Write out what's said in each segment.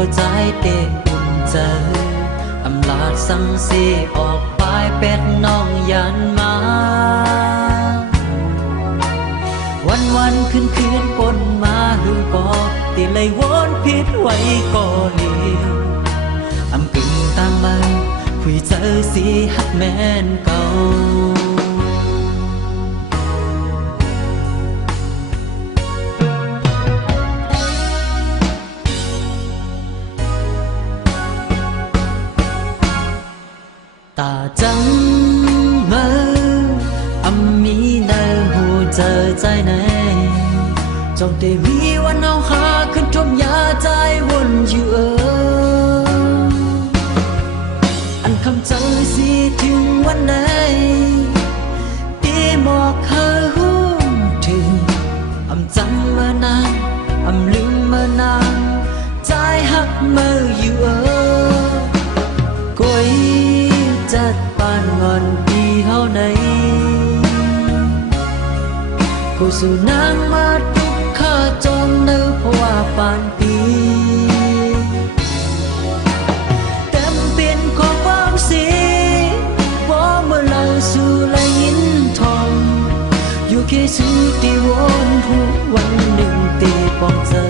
เข้าใจเตะอุ่นใจอำลาดสังสีออกปลายเป็ดน้องยันมาวันคืนปนมาหือก็ติเลยวนพิษไว้ก็เลียวอำกึ่งต่างมาคุยเจอสีฮักแม่นเก่าตาจังเมื่อมีเนอหูเจอใจไหนจงได้มีวันเอาหาขึ้นทบยาใจวนอยู่อันคำเจอสิถึงวันไหนที่หมอกเคยหูถึงอำจำเมื่อนานอำลืมเมื่อนานใจหักเมื่ออยู่ก้อยจัดปานงอนปีเฮาไหนกูสู่นางมาทุกข้าจอมเนื้อเพราะว่าปานปีเต็มเป็นของความเสียว่าเมื่อเราสู่ไหลยินทองอยู่แค่สู่ที่วนหูวันหนึ่งตีปองเจอ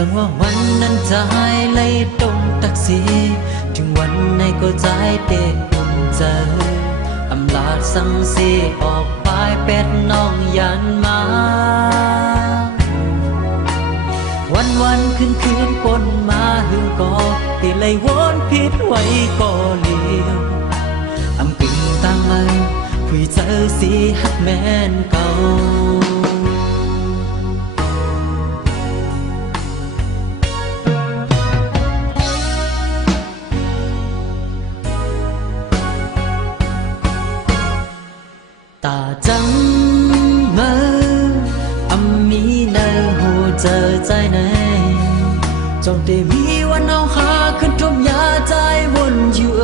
สังว่าวันนั้นใจไหลตรงตักสีถึงวันในก็ใจเตะอุ่นใจอำลาดสังสีออกปลายเป็ดน้องยันมาวันคืนปนมาหือก็ติเลยวนพิษไว้ก็เลียวอำกึ่งต่างมาคุยเจอสีฮักแม่นเก่าตาจังเมื่อมีเนอหูเจอใจไหนจงได้มีวันเอาหาขึ้นทบยาใจวนอยู่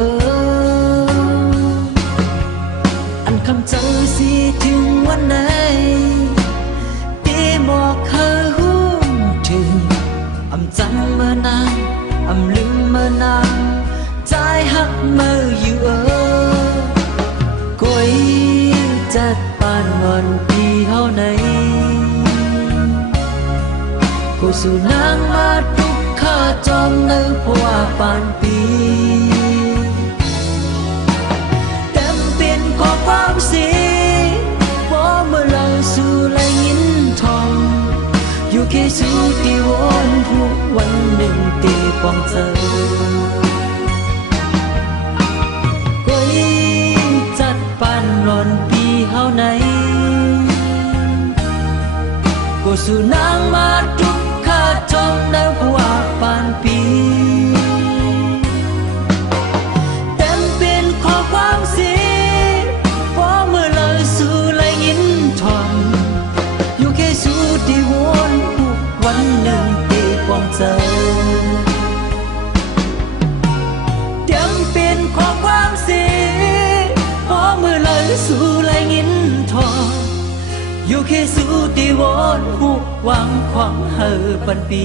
อันคำเจอสิถึงวันไหนที่หมอกเคยหูถึงอำจำเมื่อนานอำลืมเมื่อนานใจหักเมื่ออยู่ก้อยจัดปานงอนปีเฮาไหนกูสู่นางมาทุกข้าจอมเนื้อเพราะว่าปานปีเต็มเป็นของความเสียว่าเมื่อเราสู่ไหลยินทองอยู่แค่สู่ที่วนหูวันหนึ่งตีปองเจอเฮาไหนกูสู่นางมาทุกข้าจอมเนื้อเพราะว่าปานปีเต็มเป็นข้อความเสียเพราะเมื่อเราสู่ไหลยินทองอยู่แค่สู่ที่วนหูวันหนึ่งตีปองเจอเต็มเป็นข้อความเสียเพราะเมื่อเราสู่อยู่แค่สู่ที่วนหูหวังความเฮอปันปี